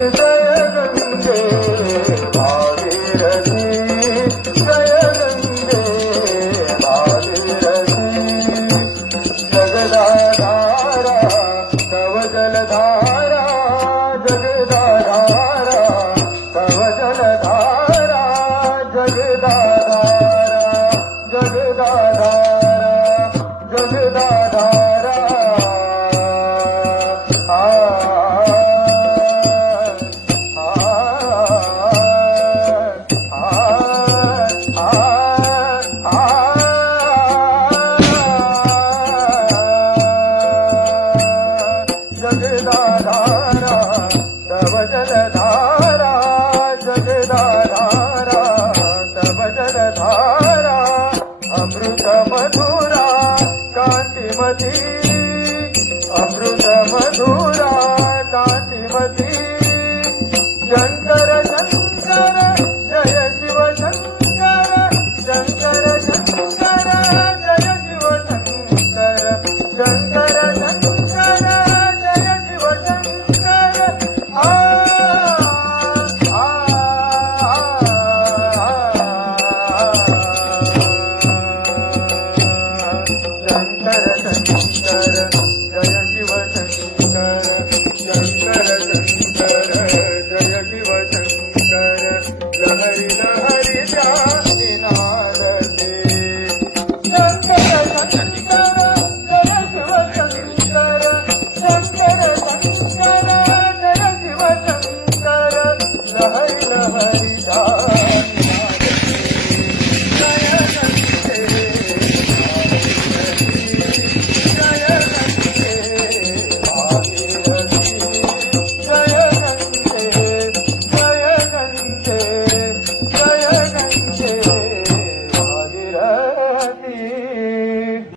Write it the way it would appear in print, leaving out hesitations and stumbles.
जय गंगे भागीरथी जय गंगे भागीरथी जगदाधारा तव जलधारा जगदाधारा तव जलधारा जगदाधारा जगदाधारा जगदाधारा जगदाधारा तव जलधारा जगदाधारा तव जलधारा अमृत मधुरा कांतिमती अमृत मधुरा कांतिमती शंकर शंकर जय शिव शंकर शंकर शंकर जय शिव शंकर शंकर शंकर शंकर शंकर जय शिव शंकर शंकर शंकर जय शिव शंकर लहरी लहरी जाती नादते शंकर शंकर जय शिव शंकर शंकर शंकर जय शिव शंकर लहरी लहरी